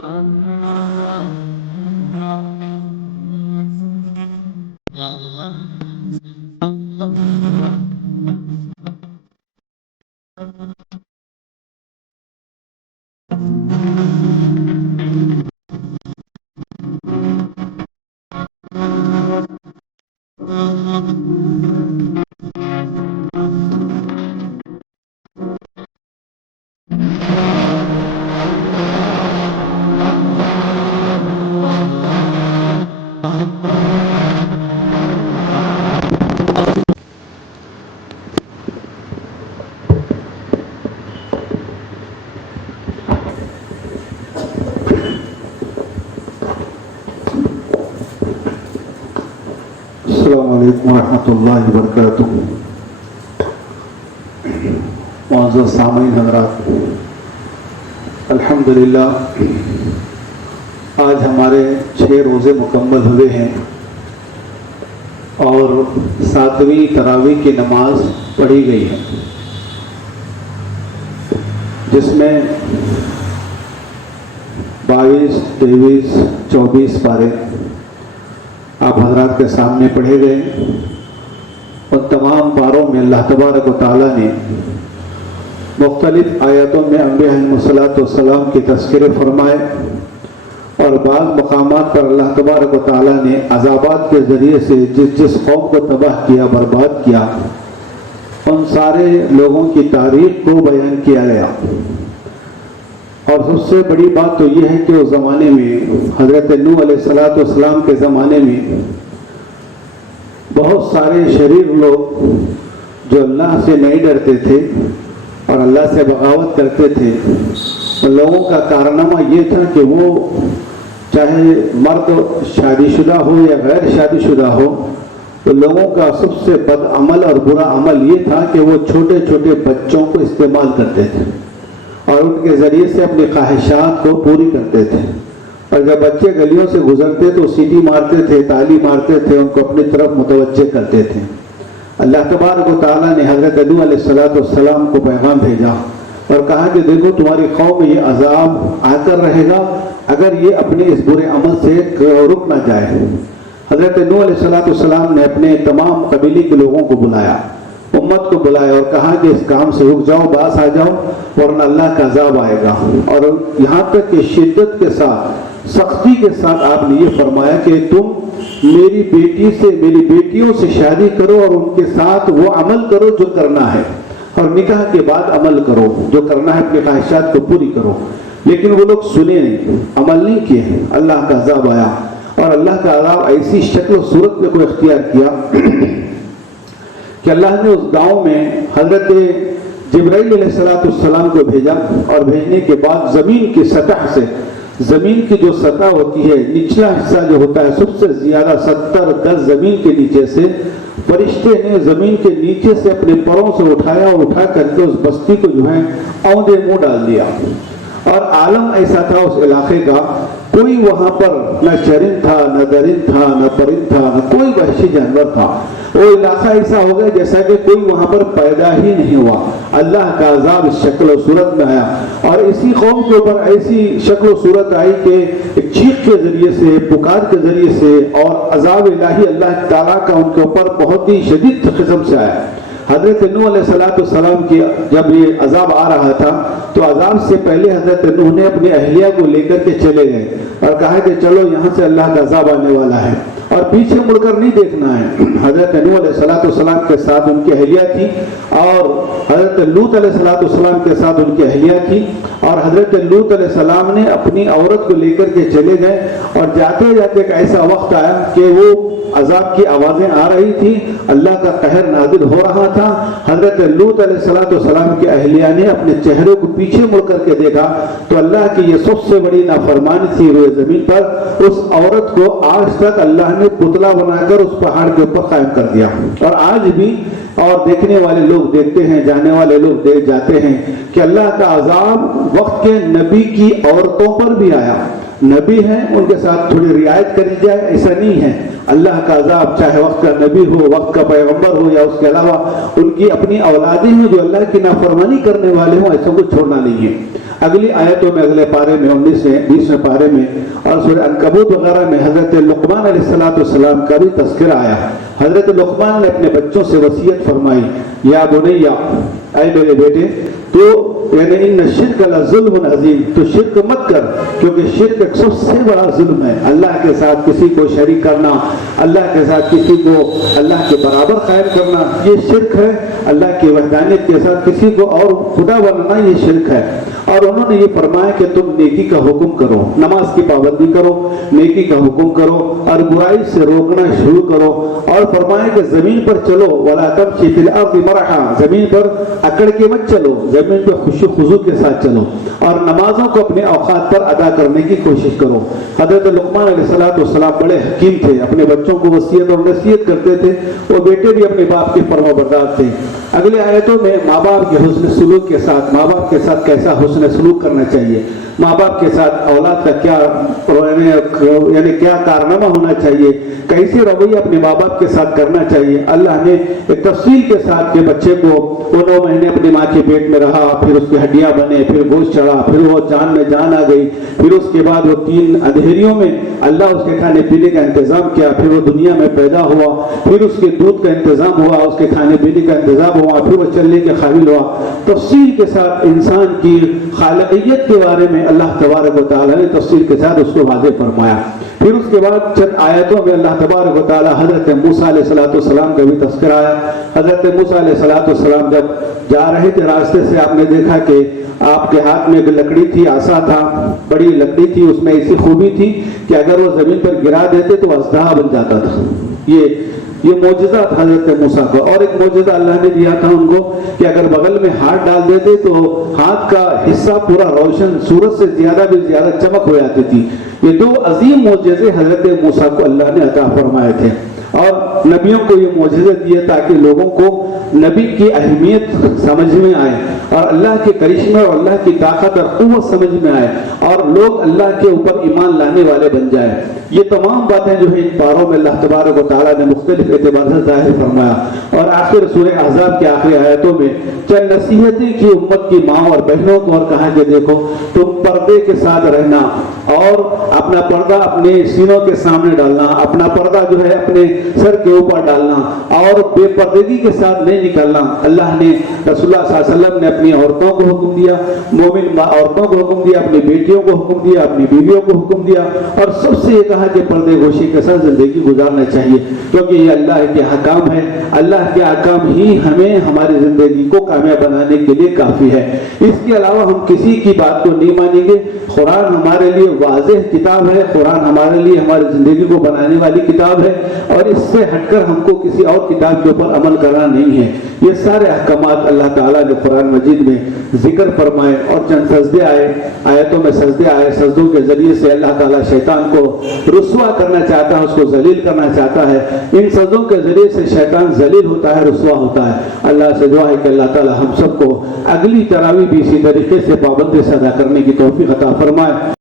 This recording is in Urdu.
السلام علیکم ورحمۃ اللہ وبرکاتہ۔ معزز سامعین حضرات، الحمدللہ آج ہمارے 6 روزے مکمل ہوئے ہیں اور 7ویں تراویح کی نماز پڑھی گئی ہے، جس میں 22، 23، 24 پارے آپ حضرات کے سامنے پڑھے گئے۔ ان تمام پاروں میں اللہ تبارک و تعالیٰ نے مختلف آیتوں میں انبیاء علیہ السلام کے تذکرے فرمائے، اور بعض مقامات پر اللہ تبارک و تعالیٰ نے عذابات کے ذریعے سے جس قوم کو تباہ کیا، برباد کیا، ان سارے لوگوں کی تاریخ کو بیان کیا گیا۔ اور سب سے بڑی بات تو یہ ہے کہ اس زمانے میں حضرت نوح علیہ السلام کے زمانے میں بہت سارے شریر لوگ جو اللہ سے نہیں ڈرتے تھے اور اللہ سے بغاوت کرتے تھے، ان لوگوں کا کارنامہ یہ تھا کہ وہ چاہے مرد شادی شدہ ہو یا غیر شادی شدہ ہو، تو لوگوں کا سب سے بد عمل اور برا عمل یہ تھا کہ وہ چھوٹے چھوٹے بچوں کو استعمال کرتے تھے اور ان کے ذریعے سے اپنی خواہشات کو پوری کرتے تھے، اور جب بچے گلیوں سے گزرتے تو سیٹی مارتے تھے، تالی مارتے تھے، ان کو اپنی طرف متوجہ کرتے تھے۔ اللہ تبارک و تعالیٰ نے حضرت نوح علیہ السلام کو پیغام بھیجا اور کہا کہ دیکھو تمہاری قوم میں یہ عذاب آ کر رہے گا اگر یہ اپنے اس برے عمل سے رک نہ جائے۔ حضرت نوح علیہ السلام نے اپنے تمام قبیلے کے لوگوں کو بلایا، امت کو بلایا اور کہا کہ اس کام سے رک جاؤ، باز آ جاؤ، ورنہ اللہ کا عذاب آئے گا۔ اور یہاں تک کہ شدت کے ساتھ، سختی کے ساتھ آپ نے یہ فرمایا کہ تم میری بیٹیوں سے شادی کرو اور ان کے ساتھ وہ عمل کرو جو کرنا ہے، اور نکاح کے بعد عمل کرو جو کرنا ہے، اپنی خواہشات کو پوری کرو۔ لیکن وہ لوگ سنے نہیں، عمل نہیں کیے، اللہ کا عذاب آیا، اور اللہ کا عذاب ایسی شکل و صورت میں کو اختیار کیا کہ اللہ نے اس گاؤں میں حضرت جبرائیل علیہ السلام کو بھیجا، اور بھیجنے کے بعد زمین کی سطح سے، زمین کی جو سطح ہوتی ہے، نچلا حصہ جو ہوتا ہے، سب سے زیادہ 70 گز زمین کے نیچے سے فرشتے نے زمین کے نیچے سے اپنے پروں سے اٹھایا اور اٹھا کر کے اس بستی کو جو ہے اوندے منہ ڈال دیا۔ اور عالم ایسا تھا اس علاقے کا، کوئی وہاں پر نہ چرند تھا، نہ درند تھا، نہ پرند تھا، نہ کوئی وحشی جانور تھا۔ وہ علاقہ ایسا ہو گیا جیسا کہ کوئی وہاں پر پیدا ہی نہیں ہوا۔ اللہ کا عذاب اس شکل و صورت میں آیا، اور اسی قوم کے اوپر ایسی شکل و صورت آئی کہ ایک چیخ کے ذریعے سے، پکار کے ذریعے سے، اور عذاب الہی اللہ تعالیٰ کا ان کے اوپر بہت ہی شدید قسم سے آیا۔ حضرت نوح علیہ السلام کی جب یہ عذاب آ رہا تھا تو عذاب سے پہلے حضرت نوح نے اپنی اہلیہ کو لے کر کے چلے گئے اور کہا کہ چلو یہاں سے اللہ کا عذاب آنے والا ہے، اور پیچھے مڑ کر نہیں دیکھنا ہے۔ حضرت نوح علیہ السلام کے ساتھ ان کی اہلیہ تھی، اور حضرت لوط علیہ السلام کے ساتھ ان کی اہلیہ تھی، اور حضرت لوط علیہ السلام نے اپنی عورت کو لے کر کے چلے گئے، اور جاتے جاتے ایک ایسا وقت آیا کہ وہ عذاب کی آوازیں آ رہی تھی، اللہ کا قہر نازل ہو رہا تھا۔ حضرت لوط علیہ السلام کی اہلیہ نے اپنے چہرے کو پیچھے مڑ کر کے دیکھا تو اللہ کی یہ سب سے بڑی نافرمانی تھی روئے زمین پر۔ اس عورت کو آج تک اللہ نے پتلا بنا کر اس پہاڑ کے اوپر قائم کر دیا، اور آج بھی اور دیکھنے والے لوگ دیکھتے ہیں، جانے والے لوگ دیکھ جاتے ہیں کہ اللہ کا عذاب وقت کے نبی کی عورتوں پر بھی آیا۔ نبی ہیں، ان کے ساتھ تھوڑی رعایت کری جائے، ایسا نہیں ہے۔ اللہ کا عذاب چاہے وقت کا نبی ہو، وقت کا پیغمبر ہو، یا اس کے علاوہ ان کی اپنی اولادیں ہوں جو اللہ کی نافرمانی کرنے والے ہوں، ایسا کو چھوڑنا نہیں ہے۔ اگلی آیتوں میں اگلے پارے میں 19ویں پارے میں اور سورہ عنکبوت وغیرہ میں حضرت لقمان علیہ السلام کا بھی تذکرہ آیا. حضرت لقمان نے اپنے بچوں سے وصیت فرمائی, یا بنیا, اے میرے بیٹے, تو یعنی ان شرک لظلم عظیم, تو شرک مت کر, کیونکہ شرک ایک سب سے بڑا ظلم ہے. اللہ کے ساتھ کسی کو شریک کرنا, اللہ کے ساتھ کسی کو اللہ کے برابر قائم کرنا, یہ شرک ہے. اللہ کی وحدانیت کے ساتھ کسی کو اور خدا بنانا, یہ شرک ہے. اور انہوں نے یہ فرمایا کہ تم نیکی کا حکم کرو, نماز کی پابندی کرو, نیکی کا حکم کرو اور برائی سے روکنا شروع کرو. اور فرمایا کہ زمین پر چلو, ولا تمشی فی الارض مرحا, زمین پر اکڑ کے مت چلو, زمین پر خوشی خضوع کے ساتھ چلو, اور نمازوں کو اپنے اوقات پر ادا کرنے کی کوشش کرو. حضرت لقمان علیہ السلام بڑے حکیم تھے, اپنے بچوں کو وصیت اور نصیحت کرتے تھے. وہ بیٹے بھی اپنے باپ کے فرما بردار تھے. اگلے آیتوں میں ماں باپ کے حسن سلوک کے ساتھ, ماں باپ کے ساتھ کیسا حسن سلوک کرنا چاہیے, ماں باپ کے ساتھ اولاد کا کیا یعنی کیا کارنامہ ہونا چاہیے, کیسے رویہ اپنے ماں باپ کے ساتھ کرنا چاہیے. اللہ نے ایک تفصیل کے ساتھ کہ بچے کو وہ 9 مہینے اپنی ماں کے پیٹ میں رہا, پھر اس کی ہڈیاں بنے, پھر گوشت چڑھا, پھر وہ جان میں جان آ گئی, پھر اس کے بعد وہ 3 اندھیریوں میں اللہ اس کے کھانے پینے کا انتظام کیا, پھر وہ دنیا میں پیدا ہوا, پھر اس کے دودھ کا انتظام ہوا, اس کے کھانے پینے کا انتظام ہوا, پھر وہ چلنے کے قابل ہوا. تفصیل کے ساتھ انسان کی خالقیت کے بارے میں اللہ تبارک و تعالیٰ نے تفصیل کے ساتھ اس کو واضح فرمایا. پھر اس کے بعد چند آیتوں میں اللہ تبارک و تعالیٰ حضرت موسیٰ علیہ السلام کا بھی تذکرہ آیا. حضرت موسیٰ علیہ السلام جب جا رہے تھے راستے سے, آپ نے دیکھا کہ آپ کے ہاتھ میں ایک لکڑی تھی, عصا تھا, بڑی لکڑی تھی, اس میں ایسی خوبی تھی کہ اگر وہ زمین پر گرا دیتے تو اژدہا بن جاتا تھا. یہ معجزہ تھا حضرت موسیٰ کو. اور ایک معجزہ اللہ نے دیا تھا ان کو کہ اگر بغل میں ہاتھ ڈال دیتے تو ہاتھ کا حصہ پورا روشن, سورج سے زیادہ بھی زیادہ چمک ہو جاتی تھی. یہ 2 عظیم معجزے حضرت موسیٰ کو اللہ نے عطا فرمائے تھے. اور نبیوں کو یہ معجزے دیے تاکہ لوگوں کو نبی کی اہمیت سمجھ میں آئے, اور اللہ کے کرشمے اور اللہ کی طاقت اور قوت سمجھ میں آئے, اور لوگ اللہ کے اوپر ایمان لانے والے بن جائیں. یہ تمام باتیں جو ہیں ان پاروں میں اللہ تبارک و تعالیٰ نے مختلف اعتبار سے ظاہر فرمایا. اور آخر سورہ احزاب کے آخری آیتوں میں چند نصیحتیں کی امت کی ماں اور بہنوں کو, اور کہا کہ دیکھو تم پردے کے ساتھ رہنا, اور اپنا پردہ اپنے سینوں کے سامنے ڈالنا, اپنا پردہ جو ہے اپنے سر کے اوپر ڈالنا, اور بے پردگی کے ساتھ نہیں نکلنا. اللہ نے رسول اللہ صلی اللہ علیہ وسلم نے اپنی عورتوں کو حکم دیا, مومن عورتوں کو حکم دیا, اپنی بیٹیوں کو حکم دیا, اپنی بیویوں کو حکم دیا, اور سب سے یہ کہا کہ پردے گوشی کے ساتھ زندگی گزارنا چاہیے, کیونکہ یہ اللہ کے حکام ہے. اللہ کے احکام ہی ہمیں ہماری زندگی کو کامیاب بنانے کے لیے کافی ہے. اس کے علاوہ ہم کسی کی بات کو نہیں مانیں گے. قرآن ہمارے لیے واضح کتاب ہے, قرآن ہمارے لیے ہماری زندگی کو بنانے والی کتاب ہے, اور اس سے ہٹ کر ہم کو کسی اور کتاب کے اوپر عمل کرنا نہیں ہے. یہ سارے احکامات اللہ تعالیٰ نے قرآن مجید میں ذکر فرمائے. اور چند سجدے آئے, آیتوں میں سجدے آئے, سجدوں کے ذریعے سے اللہ تعالیٰ شیطان کو رسوا کرنا چاہتا ہے, اس کو ذلیل کرنا چاہتا ہے. ان سجدوں کے ذریعے سے شیطان ذلیل ہوتا ہے, رسوا ہوتا ہے. اللہ سے دعا ہے کہ اللہ تعالیٰ ہم سب کو اگلی تراویح بھی اسی طریقے سے پابندی سے ادا کرنے کی توفیق عطا فرمائے.